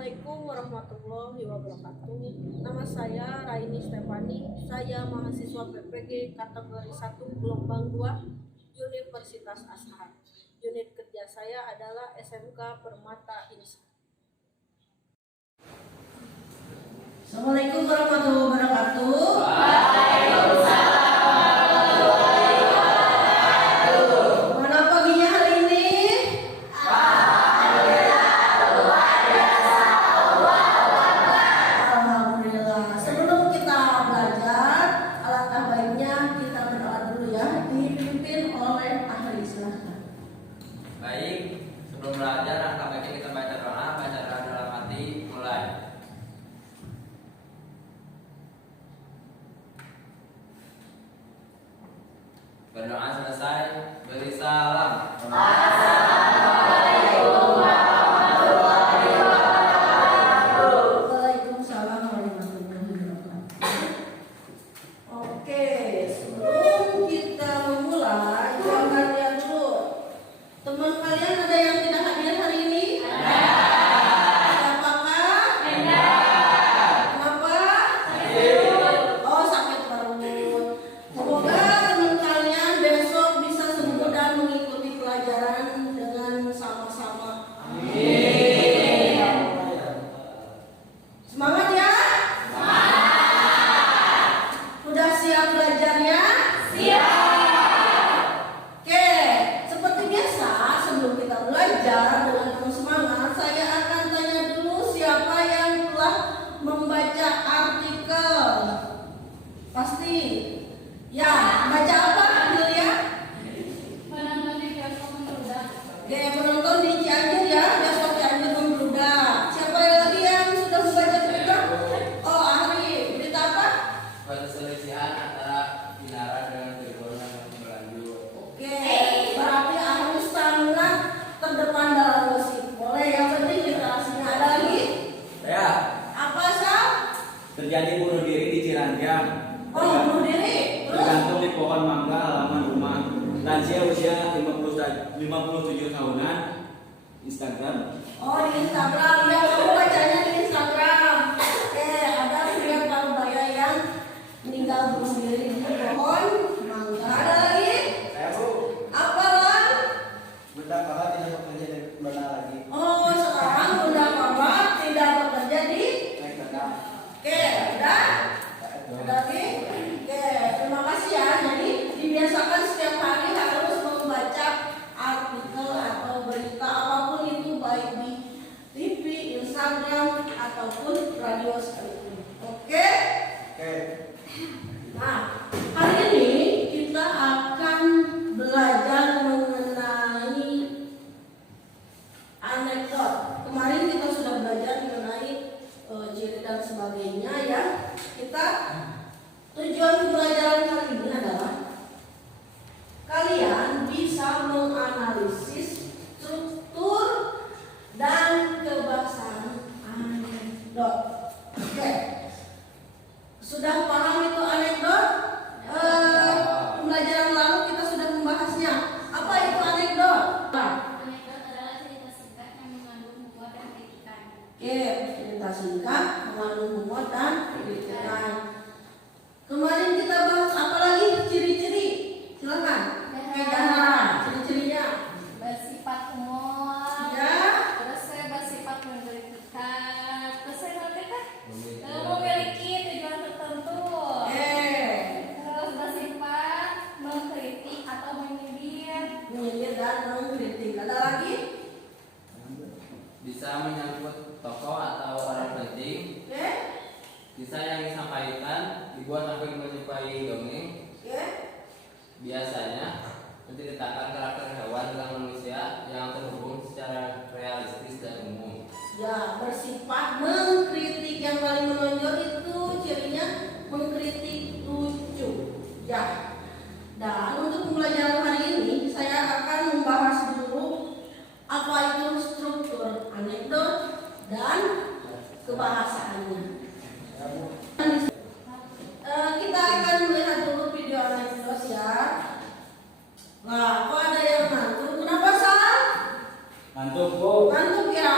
Assalamualaikum warahmatullahi wabarakatuh. Nama saya Raini Stefani. Saya mahasiswa PPG kategori 1 gelombang 2 Universitas Azhar. Unit kerja saya adalah SMK Permata Insan. Assalamualaikum warahmatullahi wabarakatuh. Baik, sebelum belajar langkah baiknya kita baca doa dalam hati, mulai. Berdoa selesai, beri salam. Waalaikumsalam warahmatullahi wabarakatuh. Oke, sebelum kita memulai, jangan lihat dulu. Teman kalian ada yang tidak hadir hari ini? Apakah? Kenapa? Oh, sakit perut. Semoga teman kalian besok bisa sembuh dan mengikuti pelajaran dengan sama-sama. Semangat ya? Udah siap belajarnya? Oke, seperti biasa sebelum kita belajar dengan penuh semangat, saya akan tanya dulu siapa yang telah membaca artikel. Pasti. Ya, baca apa Amelia? Ya, penonton di Cianjur ya, besok Cianjur membludak. Siapa lagi yang sudah membaca juga? Oh, Ahri, berita apa? Perselisihan antara Binara dengan Tribun yang berlanjut. Oke, berarti Ahri sangat terdepan dalam gosip. Boleh, yang penting literasinya. Ada lagi? Ya, Apa, Sal? Terjadi bunuh diri di Ciranjang. Oh, bunuh diri. Terus? Tergantung di pohon mangga halaman rumah. Lansia usia 57 tahunan. Instagram. Oh, di Instagram. Ya, kamu bacanya di Instagram. Oke, ada pria Parubaya yang meninggal bunuh diri di pohon mangga. Ada lagi? Saya Bu, Apa, Bang? Bunda Paha tidak bekerja di Bunda lagi. Oh, sekarang Bunda Mama tidak bekerja di. Naik Bunda. Oke, udah? Udah lagi? Oke, terima kasih ya. Jadi dibiasakan setiap hari harus membaca artikel atau berita apapun itu, baik di TV, Instagram ataupun radio sekalipun. Oke? Oke. Nah, hari ini kita akan belajar mengenai anekdot. Kemarin kita sudah belajar mengenai ciri dan sebagainya ya. Tujuan pembelajaran kali ini adalah kalian bisa menganalisis struktur dan kebahasaan anekdot. Oke. Sudah paham itu anekdot? Pembelajaran lalu kita sudah membahasnya. Apa itu anekdot? Anekdot adalah cerita singkat yang mengandung humor dan kritikan. Oke, cerita singkat mengandung humor dan kritikan. Kemarin kita bahas apa lagi? Ciri-ciri. Silakan. Dahara, ciri-cirinya. Bersifat humor. Ya. Terus saya bersifat mengkritikan. Terus saya memiliki tujuan tertentu. Terus bersifat mengkritik atau menyindir. Menyindir dan mengkritik. Ada lagi? bisa menyangkut tokoh atau orang penting. Oke. Kisah yang disampaikan dibuat sampai menyerupai dongeng. Oke. Biasanya menceritakan karakter hewan dengan manusia yang terhubung secara realistis dan umum. Ya, bersifat mengkritik. Yang paling menonjol itu cirinya mengkritik lucu. Ya. Dan untuk pembelajaran hari ini saya akan membahas dulu apa itu struktur anekdot dan kebahasaannya. Kita akan melihat dulu video anekdot ya. Nah, kok ada yang ngantuk? Kenapa Sal? Ngantuk Bu. Ngantuk ya.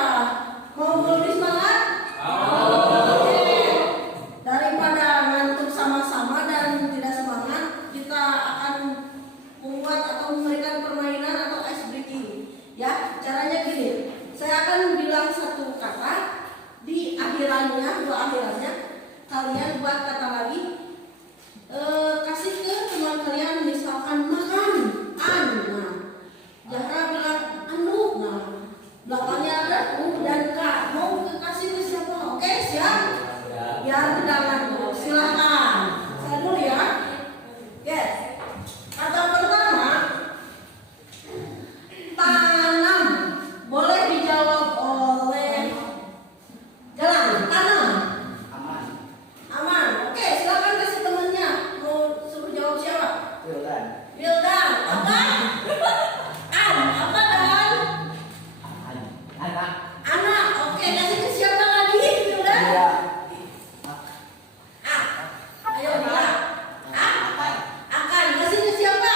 Mau lebih semangat? akhirannya, dua akhirannya kalian buat kata lagi, kasih ke teman kalian, misalkan makan an, nah Zahra bilang anu, nah belakangnya ada u dan k, mau kasih ke siapa? Oke, siap? Ya, tidak dulu, silakan. Saya dulu ya. Yes. Kata pertama, tanam. Boleh dijawab oleh jalan, tanam. Aman. Aman. Oke, silakan kasih temannya. Mau suruh jawab siapa? Wildan. Wildan. Apa? An. Apa dan? Anak. Anak. Oke, kasih ke siapa lagi? Wildan. Iya. Ah. Ayo bilang. Ah. Akan. Kasih ke siapa?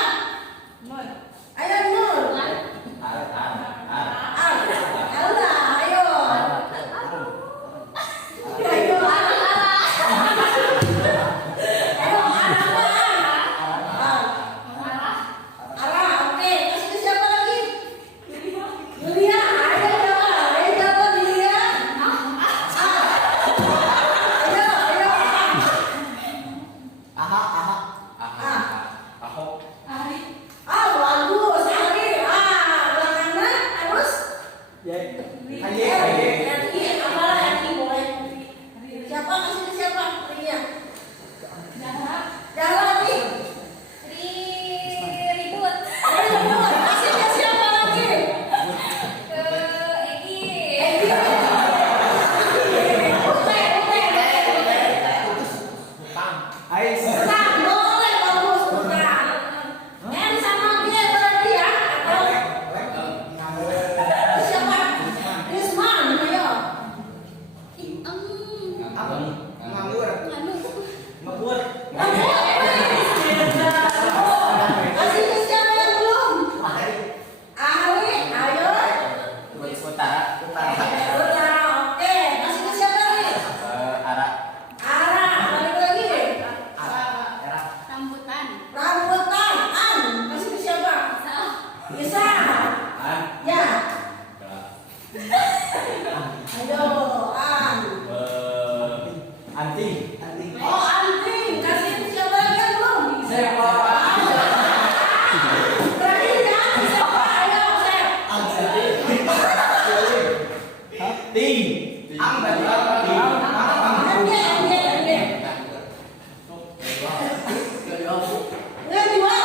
Ayo Nur. Elda, ayo. Ayo, Ara, oke, kasih ke siapa lagi? Yulia, ayo jawab, Yulia. Ayo. Ahok. Ah, bagus, Ari. Belakangan harus. Eri, apalah Eri boleh. Siapa kasih ke siapa? Ria. Jalan nih. Ribut. Kasih ke siapa lagi? Ke Egi. Egi. Utang, boleh bagus utang. Sama dia berarti ya? Atau siapa? Risman, ayo. Mabur. Kasih ke siapa yang belum? Ahli, ayo. Utara. Utara, oke. Kasih ke siapa lagi? Ara. Ara, balik lagi. Rambutan. Rambutan, An. Kasih ke siapa? Bisa. Ya. Ayo, An. Anting. Oh, anting. Kasih ke siapa lagi yang belum? Siapa? Terakhir ya, siapa? Ayo, Sep. Ting. Ende. Nggak jual.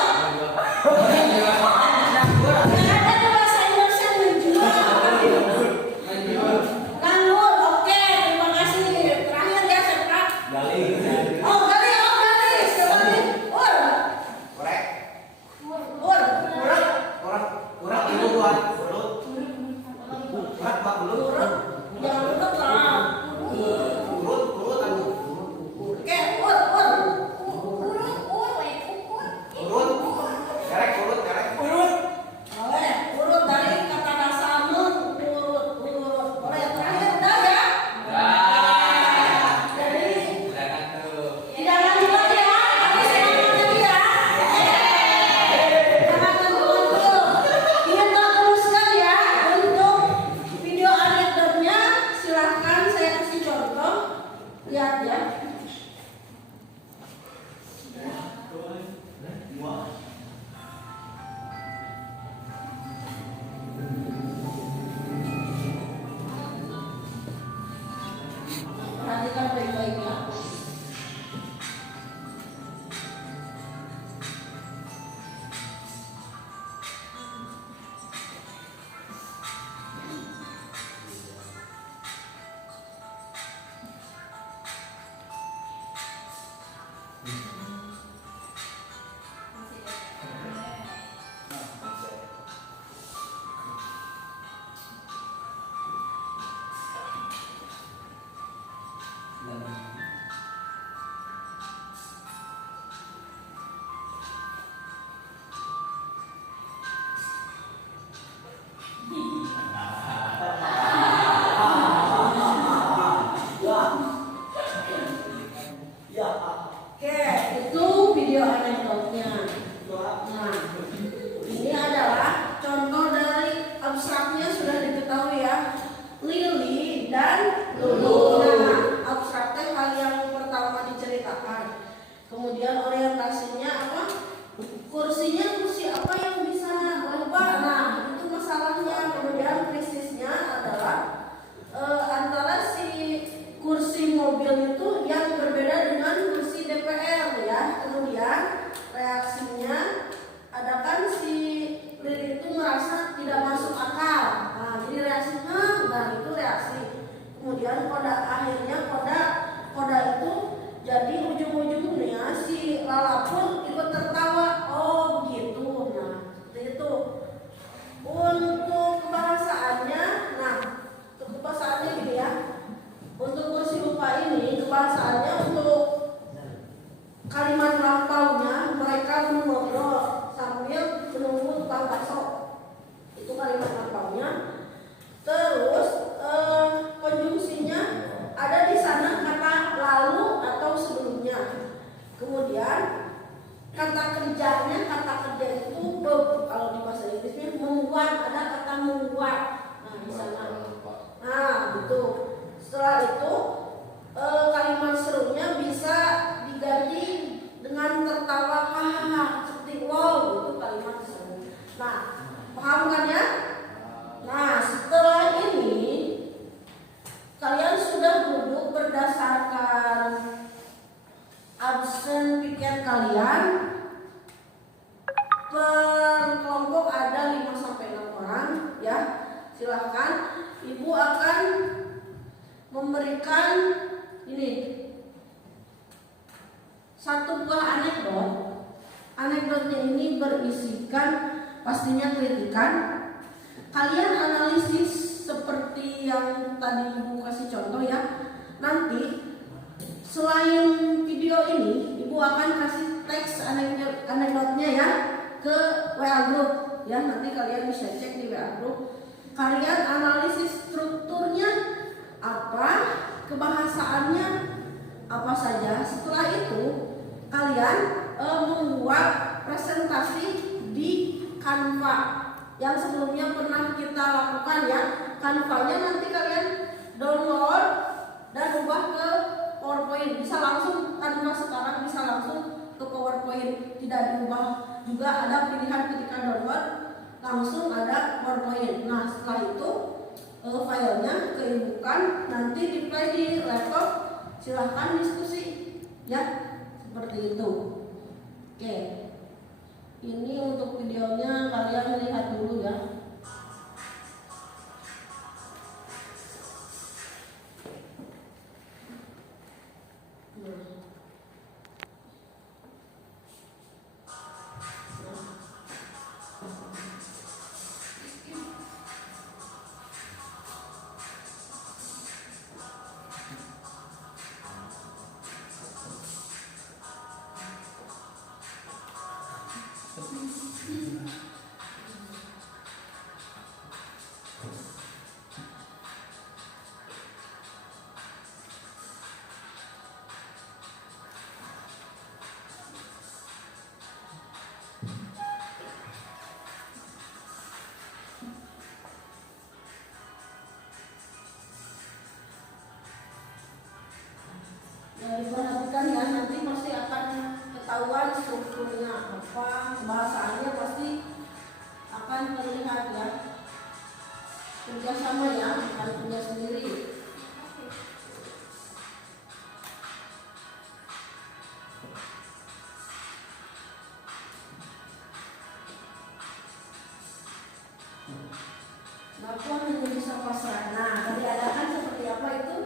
Nggak ada bahasa Indonesia menjual. Nganggur, oke. Terima kasih. Terakhir ya, Sepra. Gali. Oh, gali. Siapa lagi? Ur. Korek. Ur. Urat dulu buat urut. Urat buat urut. Urut. Jangan urut lah. Urut aku. Oke, ur. Urut. Kerek. Boleh. Urut dari kata dasar nun. Urut. Boleh. Terakhir udah ya. Jadi Silakan tuh. tidak lanjut lagi ya. Habis semangat lagi ya. Jangan ngantuk-ngantuk. Ingin tahu teruskan ya untuk video anekdotnya. Silahkan saya kasih contoh. Lihat ya. Perhatikan baik-baik ya. Oke, itu video anekdotnya. Nah, ini adalah contoh dari abstraknya sudah diketahui ya. Lili dan Lulu. Nah, kebahasaannya untuk kalimat lampaunya mereka mengobrol sambil menunggu tukang bakso. Itu kalimat lampaunya. Terus konjungsinya ada di sana kata lalu atau sebelumnya. Kemudian kata kerja itu kalau di bahasa Inggrisnya membuat, ada kata membuat. Nah, di sana. Nah, gitu. Setelah itu kalimat serunya bisa diganti dengan tertawa hahaha seperti wow, itu kalimat seru. Nah, paham kan ya? Nah, setelah ini kalian sudah duduk berdasarkan absen piket kalian. Per kelompok ada 5-6 orang ya. Silahkan, ibu akan memberikan ini satu buah anekdot. Anekdotnya ini berisikan pastinya kritikan. Kalian analisis seperti yang tadi ibu kasih contoh ya. Nanti selain video ini, ibu akan kasih teks anekdotnya ya ke WA group ya. Nanti kalian bisa cek di WA group. Kalian analisis strukturnya apa, kebahasaannya apa saja. Setelah itu kalian membuat presentasi di Canva yang sebelumnya pernah kita lakukan ya. Canva-nya nanti kalian download dan ubah ke PowerPoint. Bisa langsung, Canva sekarang bisa langsung ke PowerPoint, tidak diubah. Juga ada pilihan ketika download langsung ada PowerPoint. Nah, setelah itu filenya keibukan, nanti di play di laptop, silahkan diskusi ya, seperti itu. Oke, ini untuk videonya kalian lihat dulu ya. Diperhatikan ya, nanti pasti akan ketahuan strukturnya apa, bahasaannya pasti akan terlihat ya. Kerjasama ya, bukan kerja sendiri. Bapak hanya bisa pasrah. Nah, diadakan seperti apa itu?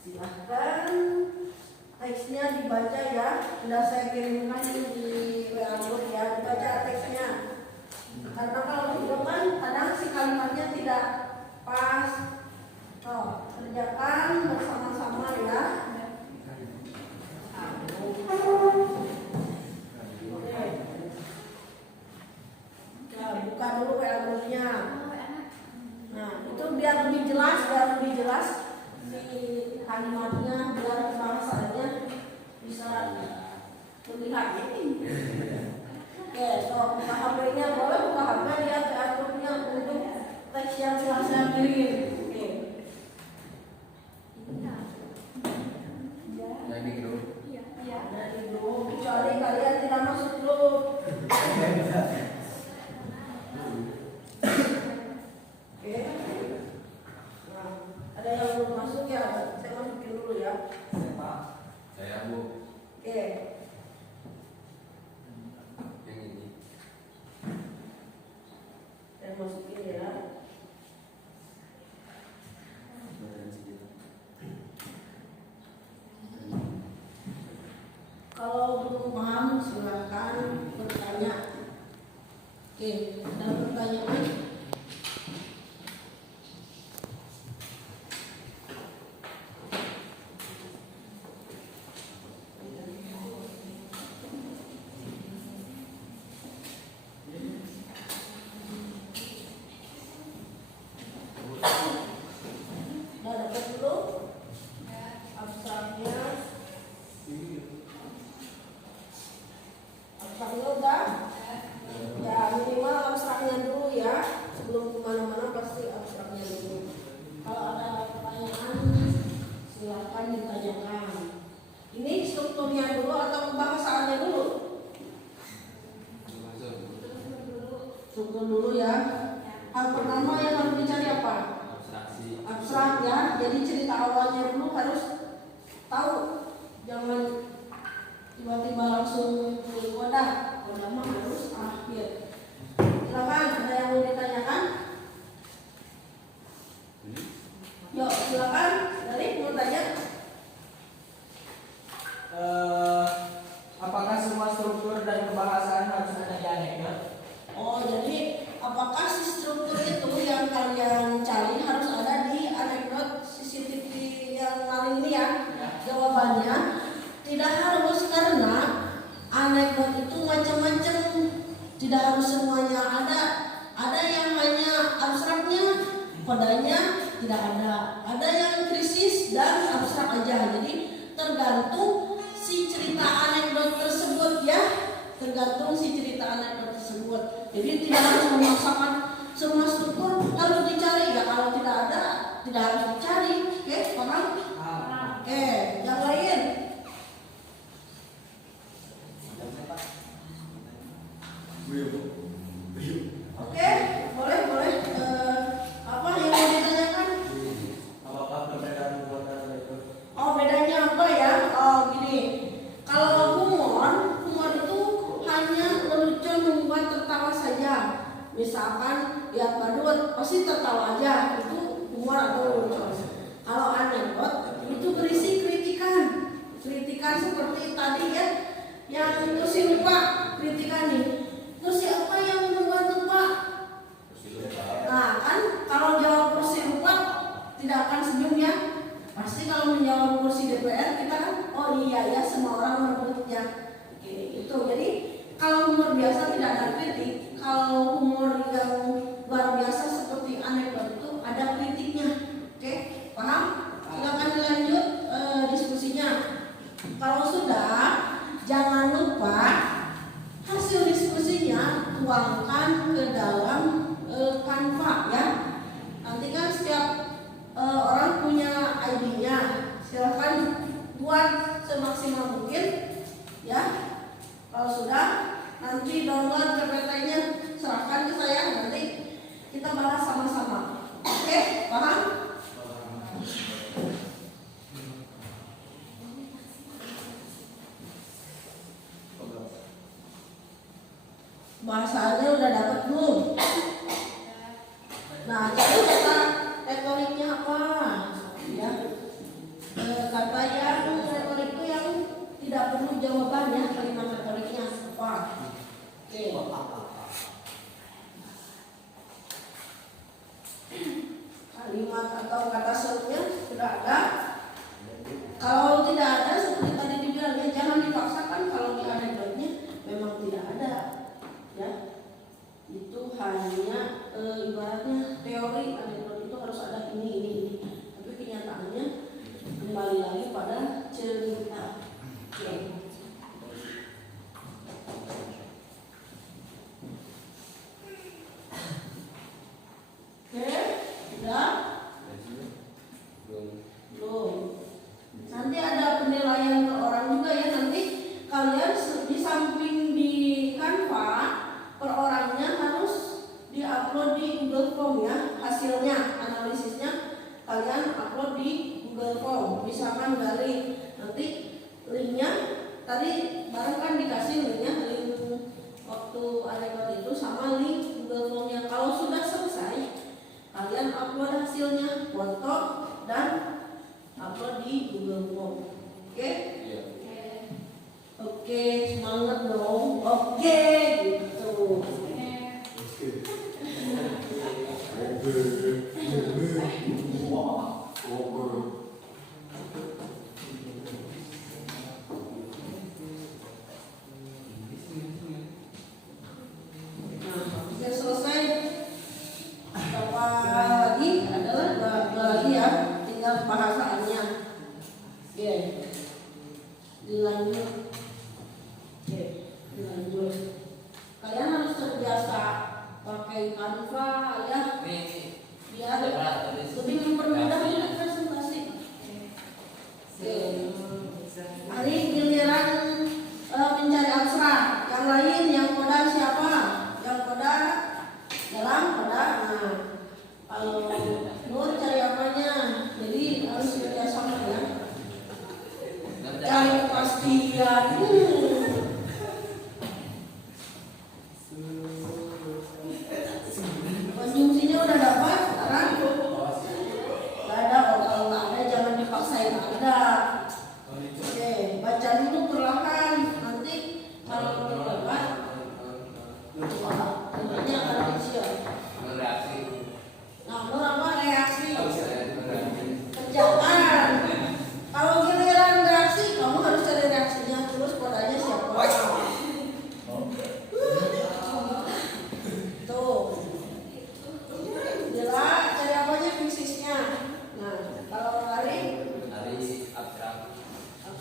Silahkan teksnya dibaca ya. Sudah saya kirimkan di WA group ya, dibaca teksnya. Karena kalau video kan kadang si kalimatnya tidak pas. Kerjakan bersama-sama ya. Ya, buka dulu WA grupnya. Nah, itu biar lebih jelas si kalimatnya, biar bahasanya bisa terlihat. Oke, kalau buka HP-nya boleh buka HP, lihat grupnya untuk teks yang telah saya kirim. Oke. Jadi grup. Dari grup, kecuali kalian tidak masuk grup. Oke. Nah, ada yang belum masuk ya, saya masukin dulu ya. Saya Bu. Oke. Yang ini. Saya masukin ya. Kalau belum paham silakan bertanya. Oke, ada pertanyaan? akan ditanyakan. Ini strukturnya dulu atau kebahasaannya dulu? Struktur dulu ya. Hal pertama yang harus dicari apa? Abstraksi. Abstrak ya. Jadi cerita awalnya dulu harus tahu. Jangan tiba-tiba langsung ke koda mah harus akhir. Silakan, ada yang mau ditanyakan? Yuk silakan, dari mau tanya. Apakah semua struktur dan kebahasaan harus ada di anekdot? Oh, jadi apakah si struktur itu yang kalian cari harus ada di anekdot CCTV yang maling ini ya? Jawabannya tidak harus, karena anekdot itu macam-macam. Tidak harus semuanya ada. Ada yang hanya abstraknya, kodanya tidak ada. Ada yang krisis dan abstrak aja. Jadi tergantung si cerita anekdot tersebut ya. Tergantung si cerita anekdot tersebut. Jadi tidak harus memaksakan semua struktur harus dicari ya. Kalau tidak ada, tidak harus dicari. Oke, paham? Oke, yang lain. Oke, boleh. Apa yang mau ditanyakan? Apakah perbedaan membuat anekdot? Oh, bedanya apa ya? Oh, gini. Kalau humor itu hanya lelucon membuat tertawa saja. Misalkan lihat badut, pasti tertawa aja. Itu humor atau lelucon. Kalau anekdot itu berisi kritikan. Kritikan seperti tadi ya, yang kursi lupa kritikan nih. Kursi apa yang membuat lupa? Nah, kan kalau jawab kursi lupa tidak akan senyum ya. Pasti kalau menjawab kursi DPR kita kan, oh iya ya, semua orang merebutnya. Oke, itu. Jadi kalau humor biasa tidak ada kritik. Kalau humor yang luar biasa seperti anekdot itu ada kritiknya. Oke, paham? Silakan dilanjut diskusinya. Kalau sudah, jangan lupa hasil diskusinya tuangkan ke dalam Canva ya. Nanti kan setiap orang punya ID-nya. Silakan buat semaksimal mungkin ya. Kalau sudah, nanti download PPT-nya, serahkan ke saya, nanti kita bahas sama-sama. Oke, paham? Bahasanya udah dapat belum? Nah, jadi kata retoriknya apa? Ya, kata yang retorik itu yang tidak perlu jawaban ya, kalimat retoriknya apa? Oke. Kalimat atau kata serunya sudah ada. Kalau tidak ada, seperti tadi dibilang ya, jangan dipaksakan. Kalau di anekdotnya memang tidak ada. Ya, itu hanya ibaratnya teori. Anekdot itu harus ada ini. Tapi kenyataannya kembali lagi pada cerita. Oke. Sudah? Belum. Nanti ada penilaian per orang juga ya. Nanti kalian di samping di Canva, per orangnya harus diupload di Google Form ya. Hasilnya, analisisnya kalian upload di Google Form. Misalkan dari nanti linknya tadi bareng kan dikasih linknya, link waktu anekdot itu sama link Google Formnya. Kalau sudah selesai, kalian upload hasilnya, foto dan upload di Google Form. Oke? Oke, semangat dong. Oke, gitu. Nah, selesai. Apa lagi? Adalah dua lagi ya. Tinggal bahasaannya. Oke. Dilanjut. Oke, dilanjut. Kalian harus terbiasa pakai Canva ya, biar lebih mempermudah untuk presentasi.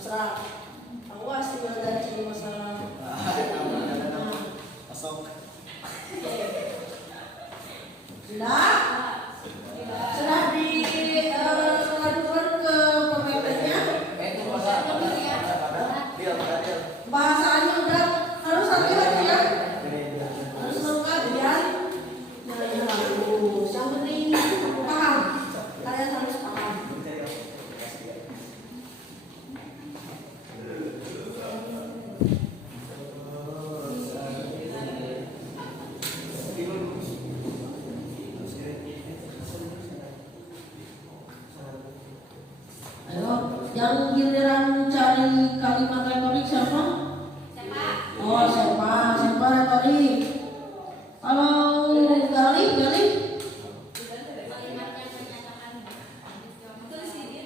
mesra. Awas tinggal dari masalah. Masuk. Sudah? Sudah diadukan ke PPT-nya? Bahasanya udah harus hati-hati ya. Harus lengkap ya. Jangan bagus. Yang penting paham. Kalian harus paham. Ayo, yang giliran cari kalimat retorik siapa? Siapa? Oh, siapa retorik? Kalau Galih. Kalimat yang menyatakan.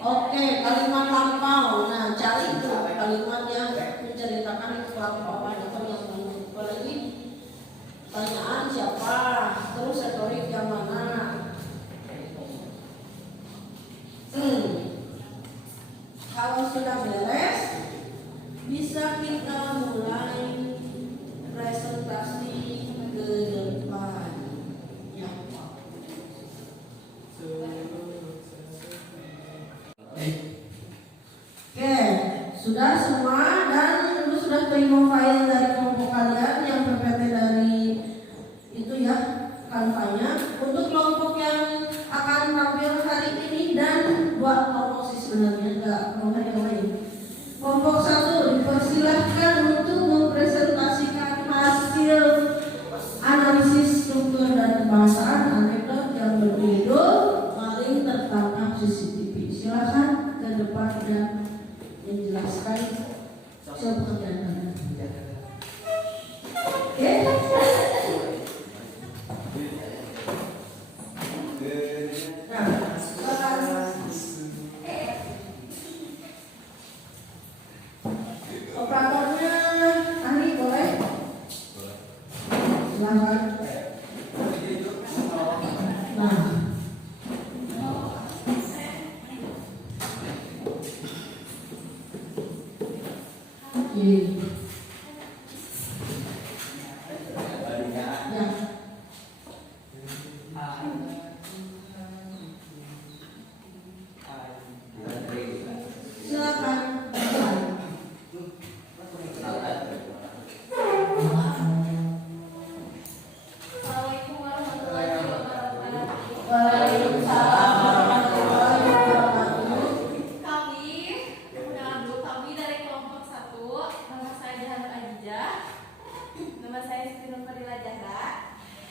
Oke, kalimat lampau. Nah, cari itu kalimat yang menceritakan kelampauan atau yang apalagi pertanyaan siapa, terus retorik yang mana. Kalau sudah beres, bisa kita mulai presentasi ke depan. Ya. Oke, sudah semua dan ibu sudah terima file dari kelompok kalian yang PPT dari itu ya, kanvanya. Untuk kelompok yang akan tampil hari ini dan dua kelompok sih sebenarnya enggak kelompok yang lain. Kelompok 1 dipersilahkan untuk mempresentasikan hasil analisis struktur dan kebahasaan anekdot yang berjudul maling tertangkap CCTV. Silakan ke depan dan menjelaskan hasil pekerjaan kalian. Oke? Nah, silakan. Operatornya Ani boleh? Silakan. Nah. Oke. Ya. Silakan. Assalamualaikum warahmatullahi wabarakatuh. Waalaikumsalam warahmatullahi wabarakatuh. Kami dari kelompok 1. Nama saya Jahanur Ajijah. Nama saya Siti Nurfadila Zahra.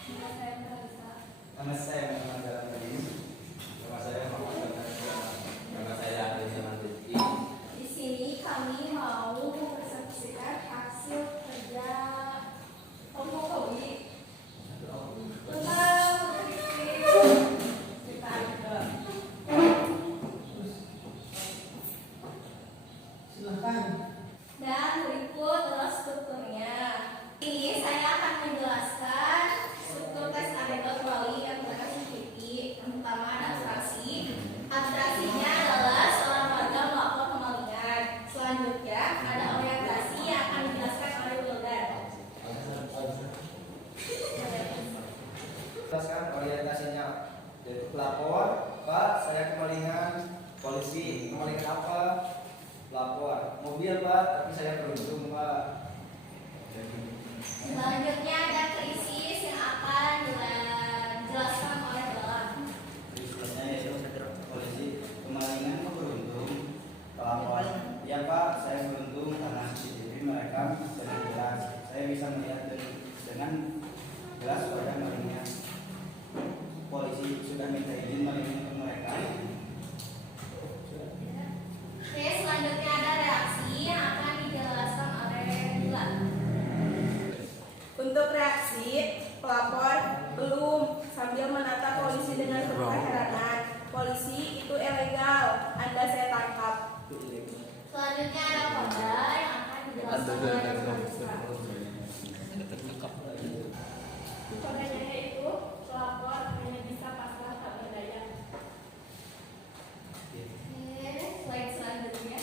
Nama saya Marisa. Nama saya Muhammad Jalani. Nama saya Muhammad Jalani. Nama saya Ahli Zaman Rizki. Di sini kami mau mempresentasikan hasil kerja kelompok kami tentang Silakan. dan berikut adalah strukturnya. Ini saya akan menjelaskan struktur tes anekdot wali yang mereka CCTV. Yang pertama ada abstraksi. Abstraksinya adalah seorang warga melapor kemalingan. Selanjutnya ada orientasi yang akan dijelaskan oleh Wildan. Jelaskan orientasinya, yaitu pelapor, Pak, saya kemalingan, polisi, kemalingan apa? Pelapor, mobil Pak, tapi saya beruntung Pak. Selanjutnya ada krisis yang akan dijelaskan oleh Wildan. Saya yaitu polisi kemalingan beruntung. Pelapor, ya Pak, saya beruntung karena CCTV merekam dengan jelas. Saya bisa melihat dengan jelas wajah malingnya. Polisi sudah minta izin malingnya untuk merekam. Oke, selanjutnya ada reaksi yang akan dijelaskan oleh Wildan. Untuk reaksi, pelapor belum sambil menata polisi dengan penuh keheranan. Polisi itu ilegal, Anda saya tangkap. Selanjutnya ada koda yang akan dijelaskan oleh Marisa. Kodanya yaitu pelapor hanya bisa pasrah tak berdaya. Oke, slide selanjutnya.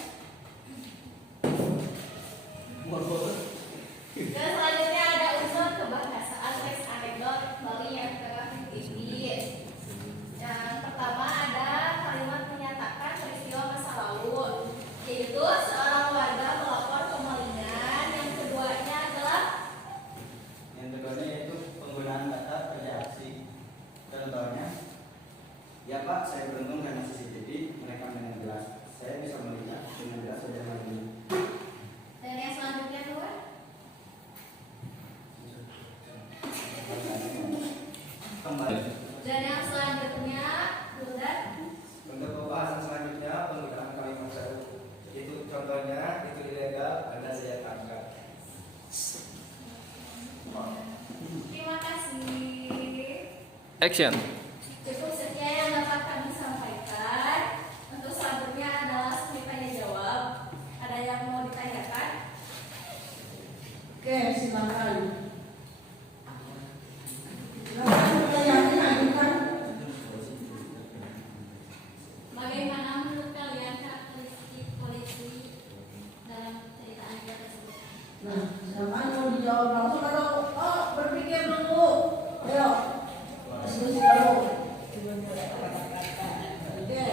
Action. Cukup sekian yang dapat kami sampaikan. Untuk selanjutnya adalah sesi tanya jawab. Ada yang mau ditanyakan? Oke, silakan. Silakan pertanyaannya ajukan. Bagaimana menurut kalian karakteristik polisi dalam cerita Anda tersebut? Nah, silakan mau dijawab langsung atau berpikir dulu. Ayo, diskusi dulu. Oke,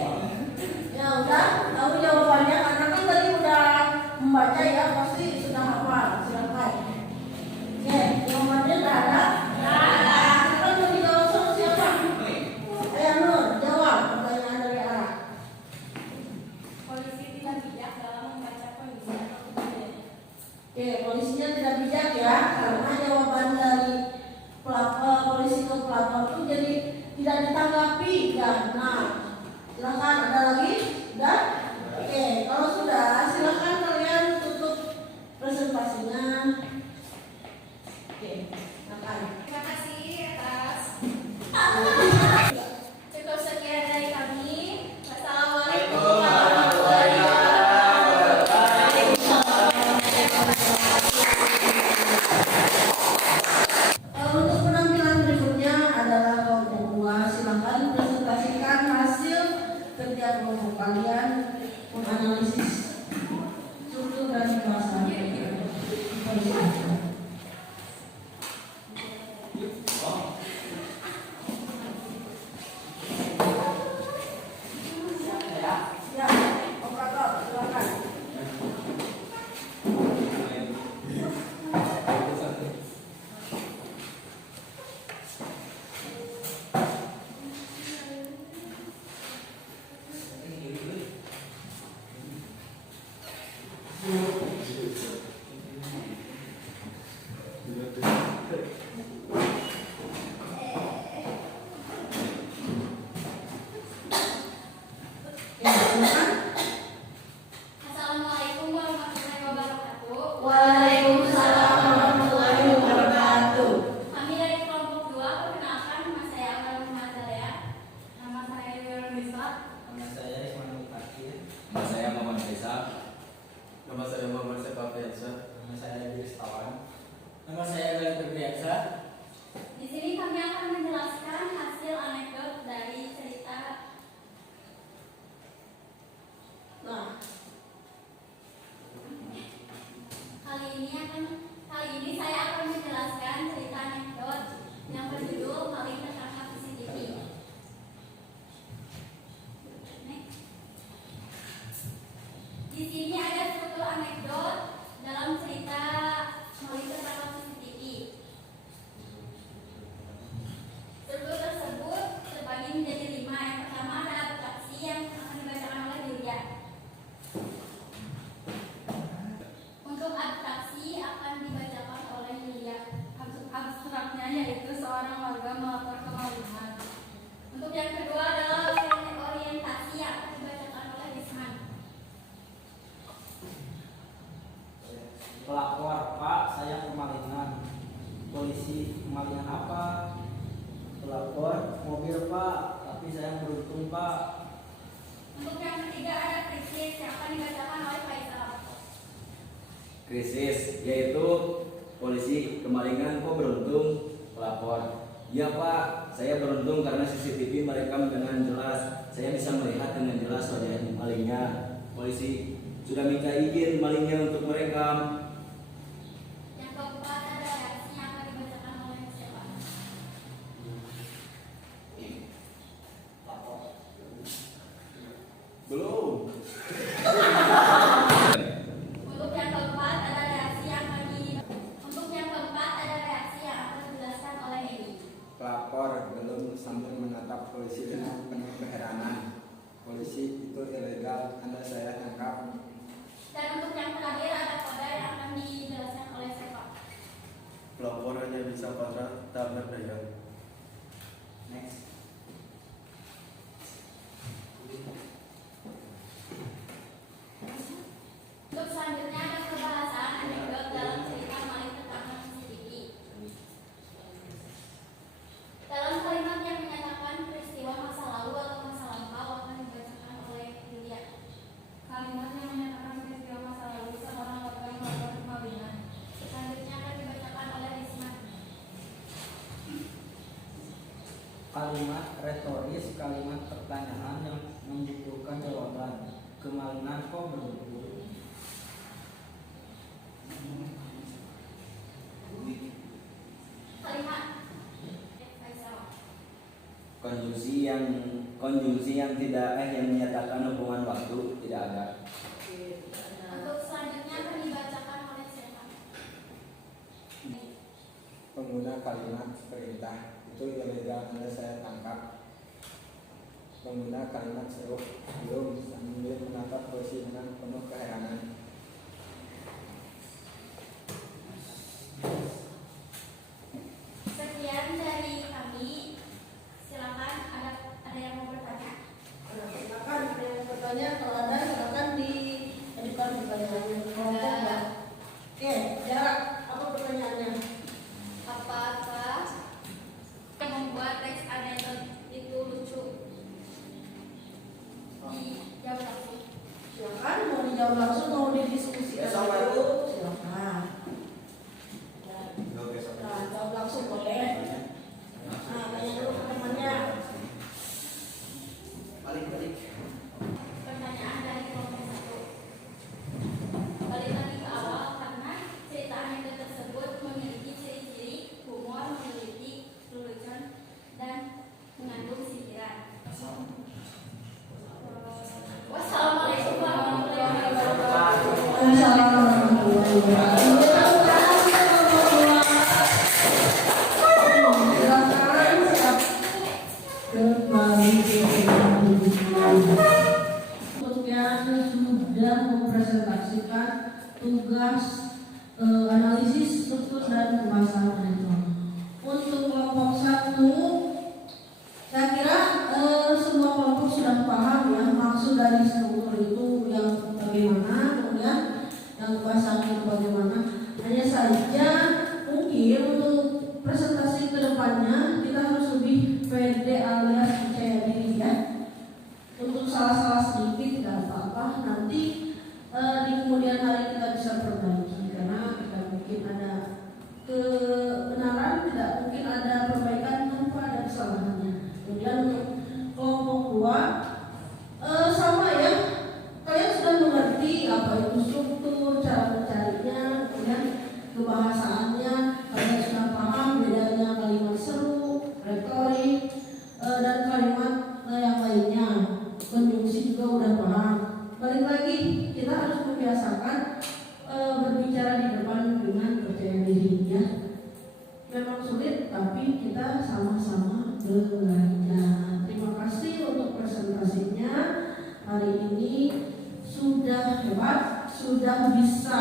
ya udah tahu jawabannya karena kan tadi udah membaca ya, pasti sudah hafal. Silakan. Oke, jawabannya udah ada. Silakan mau dijawab sama siapa? Ayo Nur, jawab pertanyaan dari Ara. Polisi tidak bijak dalam membaca kondisi atau kejadian. Oke, polisinya tidak bijak ya, karena jawaban dari polisi ke pelapor itu jadi tidak ditanggapi ya. Nah, silakan ada lagi? Sudah? Oke, kalau sudah silakan kalian tutup presentasinya. Oke, silakan. Terima kasih atas. Cukup sekian dari kami. Wassalamualaikum warahmatullahi Untuk penampilan berikutnya adalah kelompok 2. Silakan presentasikan hasil kerja kelompok kalian menganalisis struktur dan bahasa. Ya, operator, silakan. Ya, silakan. Assalamualaikum warahmatullahi wabarakatuh. Waalaikumsalam warahmatullahi wabarakatuh. Kami dari kelompok 2, perkenalkan nama saya Amal Mazalea. Nama saya Yura Nisa. Nama saya Ismail Fakir. Nama saya Muhammad Faisal. Nama saya Muhammad Sepa Fiansa. Nama saya Tawan. Nama saya Glenn Febriansa. Di sini kami akan menjelaskan hasil anekdot dari cerita. Nah, Kali ini saya akan menjelaskan cerita anekdot yang berjudul Maling Tertangkap CCTV. Di sini ada struktur anekdot dalam cerita Maling Tertangkap CCTV. Struktur tersebut terbagi menjadi 5. Yang pertama ada abstraksi yang akan dibacakan oleh Yulia. Untuk abstraksi akan dibacakan oleh Yulia. Abstraknya yaitu seorang warga melapor kemalingan. Untuk yang kedua adalah orientasi yang akan dibacakan oleh Risman. Pelapor, Pak, saya kemalingan. Polisi, kemalingan apa? Pelapor, mobil, Pak, tapi saya beruntung, Pak. Untuk yang ketiga ada krisis yang akan dibacakan oleh Faisal. Krisis yaitu polisi kemalingan kok beruntung. Pelapor, iya Pak, saya beruntung karena CCTV merekam dengan jelas. Saya bisa melihat dengan jelas wajah malingnya. Polisi sudah minta izin malingnya untuk merekam. Yang keempat ada reaksi yang akan dibacakan oleh siapa? Belum. Untuk yang keempat ada reaksi yang akan dijelaskan oleh Edi. Pelapor belum sambil menatap polisi dengan penuh keheranan. Polisi itu ilegal, Anda saya tangkap. Dan untuk yang terakhir ada kode yang akan dijelaskan oleh siapa? Pelapor hanya bisa pasrah, tak berdaya. Next. Untuk selanjutnya ada pembahasan anekdot dalam cerita Maling Tertangkap CCTV. Dalam kalimat yang kalimat retoris, kalimat pertanyaan yang membutuhkan jawaban. Kemalingan kok beruntung. Kalimat Faisal. konjungsi yang tidak yang menyatakan hubungan waktu tidak ada. Untuk selanjutnya akan dibacakan oleh siapa? Pengguna kalimat perintah itu ilegal, Anda saya tangkap. Pengguna kalimat seru belum sambil menatap polisi dengan penuh keheranan. Sekian dari kami. Silakan ada yang mau bertanya? Silakan ada yang bertanya, kalau ada silakan diajukan pertanyaannya. Ada. Oke, jarak apa pertanyaannya? Apakah yang membuat teks anekdot itu lucu? Dijawab langsung. Silakan mau dijawab langsung, mau didiskusikan dulu. Silakan. Nah, jawab langsung boleh. Nah, tanya dulu ke temannya. Pertanyaan dari kelompok 1. Balik lagi ke awal karena cerita anekdot tersebut memiliki ciri-ciri humor, memiliki lelucon dan mengandung sindiran. Wassalamualaikum warahmatullahi wabarakatuh. Sudah mempresentasikan tugas analisis struktur dan pembahasan anekdot. Untuk kelompok 1, saya kira semua kelompok sudah paham ya maksud dari struktur itu yang bagaimana, kemudian yang pembahasan itu bagaimana. Hanya saja mungkin untuk presentasi kedepannya kita harus lebih pede alias percaya diri ya. Untuk salah-salah sedikit tidak apa-apa, nanti di kemudian hari kita bisa perbaiki karena kita mungkin ada kebenaran, tidak mungkin ada perbaikan tanpa ada kesalahannya. Kemudian untuk kelompok 2 sama ya, kalian sudah mengerti apa itu struktur, cara mencarinya, kemudian kebahasaannya, kalian sudah paham bedanya kalimat seru, retorik, dan kalimat yang lainnya. Konjungsi juga udah paham. Balik lagi, kita harus membiasakan berbicara di depan dengan percaya diri ya. Memang sulit, tapi kita sama-sama belajar. Terima kasih untuk presentasinya hari ini, sudah hebat, sudah bisa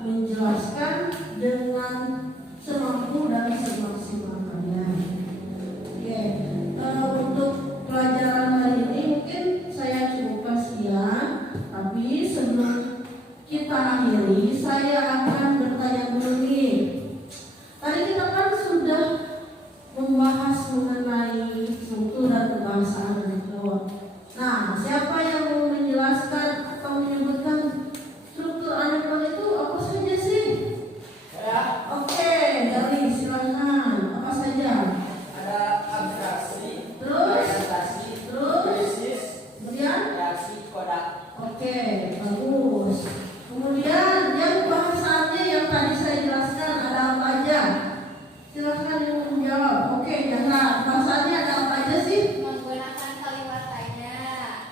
menjelaskan dengan semampu dan semaksimal kalian. Oke, untuk pelajaran hari ini mungkin saya cukupkan sekian, tapi sebelum kita akhiri saya akan bertanya dulu nih. Tadi kita kan sudah membahas mengenai struktur dan kebahasaan anekdot. Nah, siapa yang mau menjelaskan atau menyebutkan struktur anekdot itu apa saja sih? Ya, Oke, dari silakan. Apa saja? ada abstraksi, Terus? presentasi, Terus? analisis, Kemudian? reaksi, kodak. Oke, bagus. Kemudian yang bahasannya yang tadi saya jelaskan ada apa aja? Silahkan yang mau menjawab. Oke, jangan. Bahasannya ada apa aja sih? Menggunakan kalimat tanya.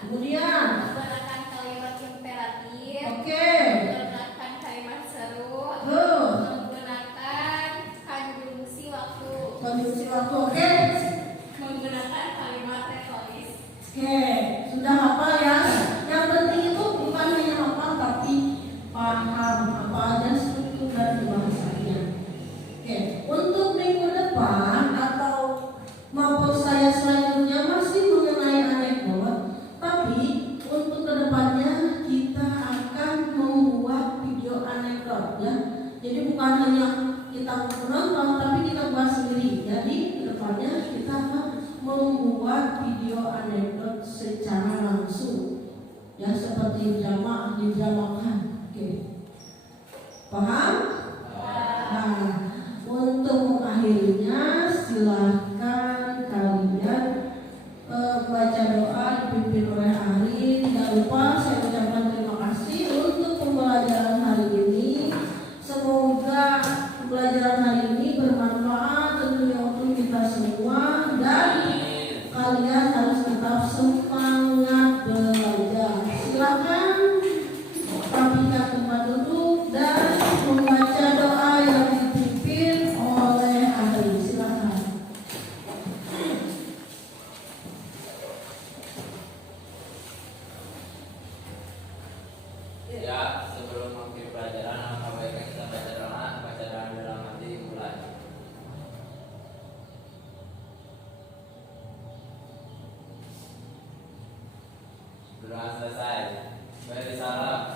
Kemudian, Menggunakan kalimat imperatif. oke. Menggunakan kalimat seru. Terus, Menggunakan konjungsi waktu. konjungsi waktu. Oke. Menggunakan kalimat retoris. Oke, sudah hafal ya. Yang penting itu bukan hanya hafal tapi paham apa aja struktur dan bahasanya. Oke, untuk minggu depan atau maupun saya selanjutnya masih mengenai anekdot, tapi untuk kedepannya kita akan membuat video anekdot ya. Jadi bukan hanya kita menonton, tapi kita buat sendiri. Jadi kedepannya kita akan membuat video anekdot secara langsung ya, seperti didramakan. Oke, paham? Nah, untuk mengakhirinya silahkan kalian Baik, sebelum mengakhiri pelajaran, alangkah baiknya kita baca doa dalam hati mulai. Doa selesai. Beri salam.